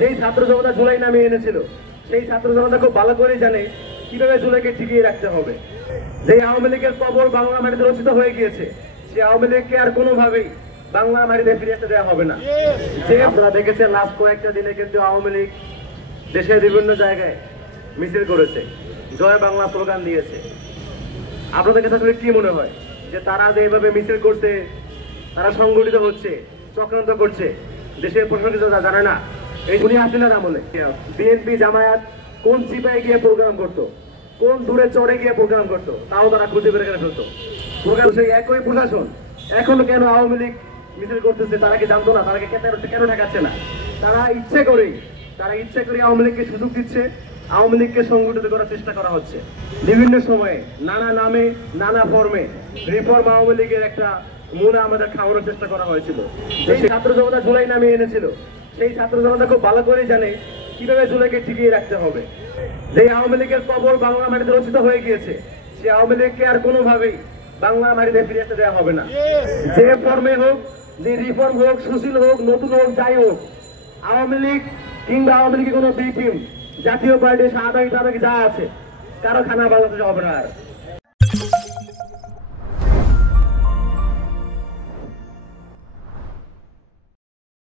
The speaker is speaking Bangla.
যেই ছাত্র জনতা জুলাই নামিয়ে এনেছিল সেই ছাত্র জনতা খুব ভালো করে জানে কিভাবে জুলাইকে টিকিয়ে রাখতে হবে। যে আওয়ামী লীগের কবর বাংলা মাটিতে রচিত হয়ে গিয়েছে, সেই আওয়ামী লীগকে আর কোনোভাবেই বাংলা মাটিতে ফিরে আসতে দেওয়া হবে না। যে আপনারা দেখেছেন লাস্ট কয়েকটা দিনে কিন্তু আওয়ামী লীগ দেশের বিভিন্ন জায়গায় মিছিল করেছে, জয় বাংলা স্লোগান দিয়েছে। আপনাদের কাছে আসলে কি মনে হয় যে তারা যে এভাবে মিছিল করছে, তারা সংগঠিত হচ্ছে, চক্রান্ত করছে, দেশের প্রশাসন কিছু জানে না? এই উনি আসলেন আমলে বিএনপি জামায়াত কোন চিপায় গিয়ে প্রোগ্রাম করতো, কোন দূরে চড়ে গিয়ে প্রোগ্রাম করতো, তাও তারা খুঁজে বের করে ফেলতো। সেই একই প্রশাসন এখনো কেন আওয়ামী লীগ মিছিল করতেছে তারা কি জানতো না? তারা কেন ঠেকাচ্ছে না? তারা ইচ্ছে করে আওয়ামী লীগকে সুযোগ দিচ্ছে, আওয়ামী লীগকে সংগঠিত করার চেষ্টা করা হচ্ছে। বিভিন্ন সময়ে নানা নামে নানা ফর্মে রিফর্ম আওয়ামী লীগের একটা মূল আমাদের খাওয়ানোর চেষ্টা করা হয়েছিল। যে ছাত্র জনতা জুলাই নামিয়ে এনেছিল সেই ছাত্র জনতা খুব ভালো করে জানে কিভাবে জুলাইকে টিকিয়ে রাখতে হবে। যে আওয়ামী লীগের কবর বাংলা মাটিতে রচিত হয়ে গিয়েছে, সেই আওয়ামী লীগকে আর কোনোভাবেই বাংলা মাটিতে ফিরে আসতে দেওয়া হবে না। যে ফর্মে হোক, যে রিফর্ম হোক, সুশীল হোক, নতুন হোক, যাই হোক, আওয়ামী লীগ কিংবা আওয়ামী লীগের কোনো বি টিম, জাতীয় পার্টি, শাহবাগী যা আছে, কারো খানা বাংলাদেশে হবে না আর।